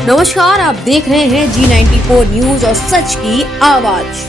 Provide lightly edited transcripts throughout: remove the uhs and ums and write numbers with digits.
नमस्कार, आप देख रहे हैं G94 न्यूज और सच की आवाज।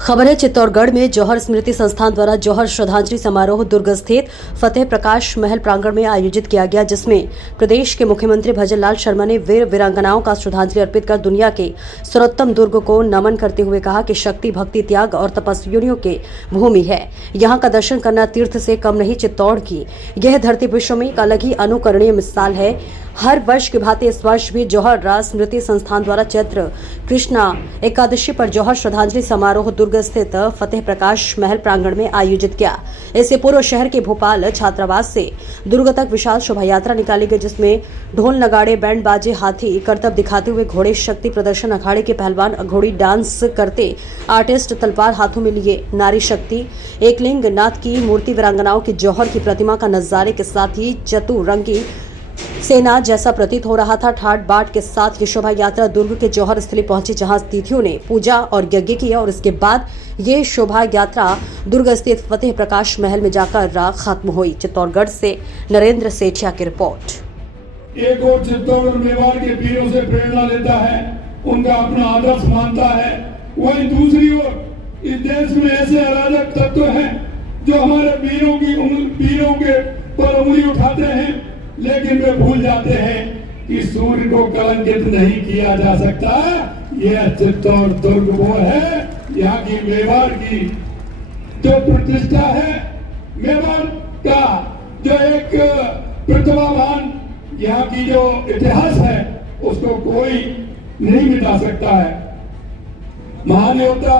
खबर है, चित्तौड़गढ़ में जौहर स्मृति संस्थान द्वारा जौहर श्रद्धांजलि समारोह दुर्ग स्थित फतेह प्रकाश महल प्रांगण में आयोजित किया गया, जिसमें प्रदेश के मुख्यमंत्री भजनलाल शर्मा ने वीर वीरांगनाओं का श्रद्धांजलि अर्पित कर दुनिया के सर्वोत्तम दुर्ग को नमन करते हुए कहा कि शक्ति, भक्ति, त्याग और तपस्वियों की भूमि है। यहाँ का दर्शन करना तीर्थ से कम नहीं। चित्तौड़ की यह धरती विश्व में एक अलग ही अनुकरणीय मिसाल है। हर वर्ष की भांति इस वर्ष भी जौहर राज स्मृति संस्थान द्वारा चैत्र कृष्णा एकादशी पर जौहर श्रद्धांजलि समारोह दुर्ग स्थित फतेह प्रकाश महल प्रांगण में आयोजित किया। इससे पूर्व शहर के भोपाल छात्रावास से दुर्ग तक विशाल शोभा यात्रा निकाली गई, जिसमें ढोल, नगाड़े, बैंड बाजे, हाथी करतब दिखाते हुए घोड़े, शक्ति प्रदर्शन, अखाड़े के पहलवान, घोड़ी डांस करते आर्टिस्ट, तलवार हाथों में लिए नारी शक्ति, एकलिंग नाथ की मूर्ति, वीरांगनाओं की जौहर की प्रतिमा का नजारे के साथ ही चतुरंगी सेना जैसा प्रतीत हो रहा था। ठाट बाट के साथ ये शोभा यात्रा दुर्ग के जौहर स्थली पहुंची, जहां तिथियों ने पूजा और यज्ञ किया और इसके बाद ये शोभा यात्रा दुर्ग स्थित फतेह प्रकाश महल में जाकर खत्म हुई। चित्तौड़गढ़ से नरेंद्र सेठिया की रिपोर्ट। एक और चित्तौड़गढ़ मेवाड़ के वीरों से प्रेरणा लेता है, उनका अपना आदर्श मानता है, वहीं दूसरी ओर इस देश में ऐसे अराजक तत्व हैं जो हमारे वीरों के पर उंगली उठाते हैं, लेकिन वे भूल जाते हैं कि सूर्य को कलंकित नहीं किया जा सकता। यह चित्तौड़ दुर्ग वो है, यहाँ की मेवाड़ की जो प्रतिष्ठा है, मेवाड़ का जो एक प्रतिभावान यहाँ की जो इतिहास है, उसको कोई नहीं मिटा सकता है। महानेता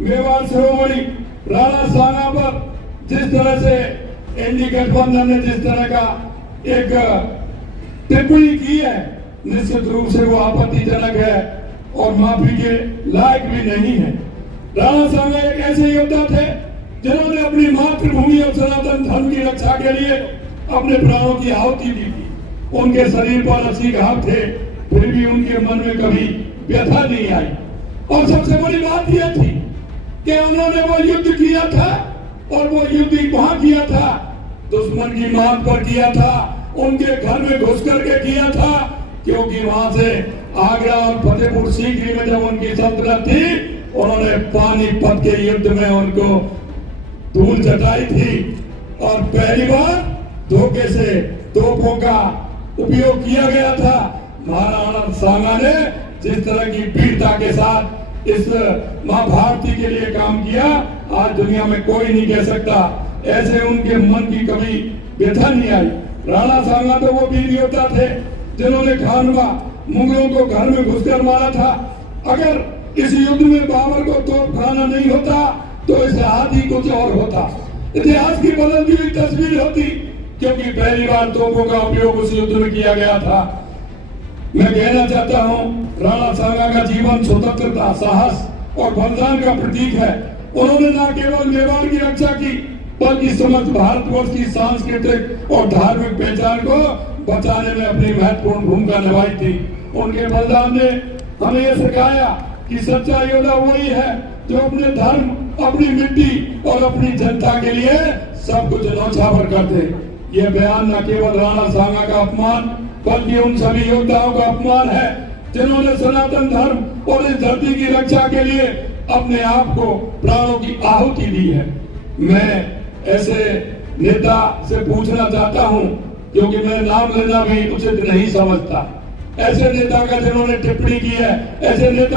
मेवाड़ शिरोमणि राणा सांगा पर जिस तरह से एनडी गठबंधन ने जिस तरह का एक टिप्पणी की है, निश्चित रूप से वो आपत्तिजनक है और माफी के लायक भी नहीं है। राणा सांगा एक ऐसे योद्धा थे जिन्होंने अपनी मातृभूमि और सनातन धर्म की रक्षा के लिए अपने प्राणों की आहुति दी थी। उनके शरीर पर 80 घाव थे, फिर भी उनके मन में कभी व्यथा नहीं आई। और सबसे बड़ी बात यह थी कि उन्होंने वो युद्ध किया था, और वो युद्ध वहां किया था, दुश्मन की मांग पर किया था, उनके घर में घुस करके किया था, क्योंकि वहां से आगरा और फतेहपुर सीकरी में जब उनकी सल्तनत थी, उन्होंने पानीपत के युद्ध में उनको धूल चटाई थी और पहली बार धोखे से तोपों का उपयोग किया गया था। महाराणा सांगा ने जिस तरह की वीरता के साथ इस महाभारती के लिए काम किया, आज दुनिया में कोई नहीं कह सकता। ऐसे उनके मन की कभी व्यथा नहीं आई। राणा सांगा तो वो वीर योद्धा थे जिन्होंने खानवा मुगलों को घर में घुसकर मारा था। अगर इस युद्ध में बाबर को तोप खाना नहीं होता तो इस हाथी कुछ और होता, इतिहास की बदलती हुई तस्वीर होती, क्योंकि पहली बार तोपों का उपयोग उस युद्ध में किया गया था। मैं कहना चाहता हूँ, राणा सांगा का जीवन स्वतंत्रता, साहस और बलिदान का प्रतीक है। उन्होंने न केवल मेवाड़ की रक्षा की, बल्कि समस्त भारतवर्ष की सांस्कृतिक और धार्मिक पहचान को बचाने में अपनी महत्वपूर्ण भूमिका निभाई थी। उनके बलिदान ने हमें यह सिखाया कि सच्चा योद्धा वही है जो अपने धर्म, अपनी मिट्टी और अपनी जनता के लिए सब कुछ न्यौछावर कर दे। यह बयान न केवल राणा सांगा का अपमान, बल्कि उन सभी योद्धाओं का अपमान है जिन्होंने सनातन धर्म और इस धरती की रक्षा के लिए अपने आप को प्राणों की आहुति दी है। मैं ऐसे नेता से पूछना चाहता हूं, क्योंकि मैं नाम लेना भी उचित नहीं समझता, ऐसे नेता का जिन्होंने टिप्पणी की है, ऐसे नेता